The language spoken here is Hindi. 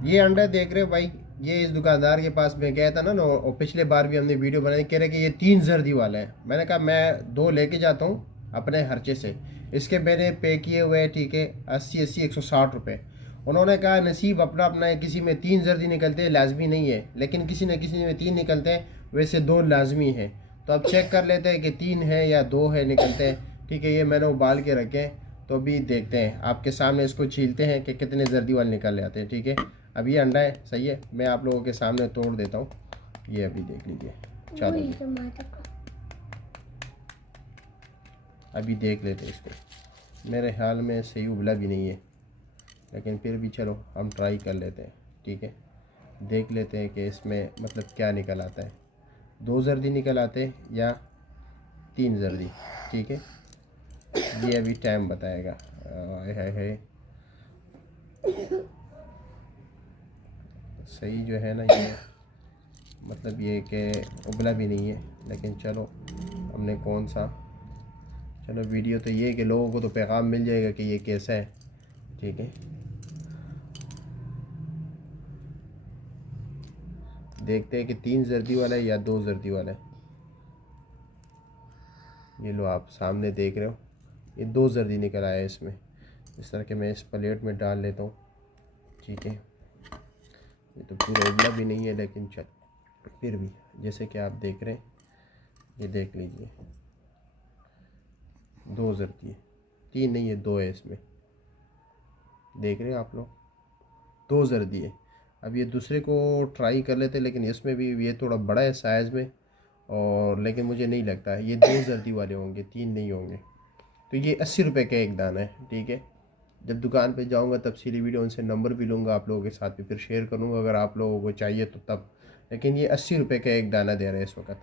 ये अंडा देख रहे हो भाई, ये इस दुकानदार के पास मैं गया था ना और पिछले बार भी हमने वीडियो बनाई, कह रहे कि ये 3 जर्दी वाला है। मैंने कहा मैं 2 लेके जाता हूँ अपने खर्चे से। इसके मैंने पे किए हुए हैं, ठीक है, 80 80 160 रुपये। उन्होंने कहा नसीब अपना अपना है, किसी में 3 जर्दी निकलते हैं लाजमी नहीं है, लेकिन किसी न किसी में 3 निकलते हैं, वैसे 2 लाजमी है। तो अब चेक कर लेते हैं कि 3 है या 2 है निकलते हैं। ठीक है, ये मैंने उबाल के रखे हैं, तो अभी देखते हैं आपके सामने, इसको छीलते हैं कि कितने जर्दी वाले निकल जाते हैं। ठीक है, अब ये अंडा है, सही है, मैं आप लोगों के सामने तोड़ देता हूँ। ये अभी देख लीजिए, चलो जी, अभी देख लेते हैं इसको। मेरे ख्याल में सही उबला भी नहीं है, लेकिन फिर भी चलो हम ट्राई कर लेते हैं। ठीक है, देख लेते हैं कि इसमें मतलब क्या निकल आता है, 2 जर्दी निकल आते हैं या 3 जर्दी। ठीक है, ये अभी टाइम बताएगा। है सही जो है ना ये, मतलब ये कि उबला भी नहीं है, लेकिन चलो हमने कौन सा, चलो वीडियो तो ये है कि लोगों को तो पैगाम मिल जाएगा कि ये कैसा है। ठीक है, देखते हैं कि 3 जर्दी वाला है या 2 जर्दी वाला है। ये लो आप सामने देख रहे हो, ये 2 जर्दी निकल आया है इसमें। इस तरह के मैं इस प्लेट में डाल लेता हूँ। ठीक है, ये तो पूरा उबला भी नहीं है, लेकिन चल फिर भी जैसे कि आप देख रहे हैं, ये देख लीजिए 2 जर्दी है, 3 नहीं है, 2 है इसमें, देख रहे हैं आप लोग, 2 जर्दी है। अब ये दूसरे को ट्राई कर लेते, लेकिन इसमें भी ये थोड़ा बड़ा है साइज़ में, और लेकिन मुझे नहीं लगता है ये 2 जर्दी वाले होंगे, 3 नहीं होंगे। तो ये 80 रुपये का एक दाना है। ठीक है, जब दुकान पे जाऊंगा तफसीली वीडियो उनसे नंबर भी लूँगा, आप लोगों के साथ भी फिर शेयर करूँगा अगर आप लोगों को चाहिए तो तब। लेकिन ये 80 रुपये का एक दाना दे रहे हैं इस वक्त।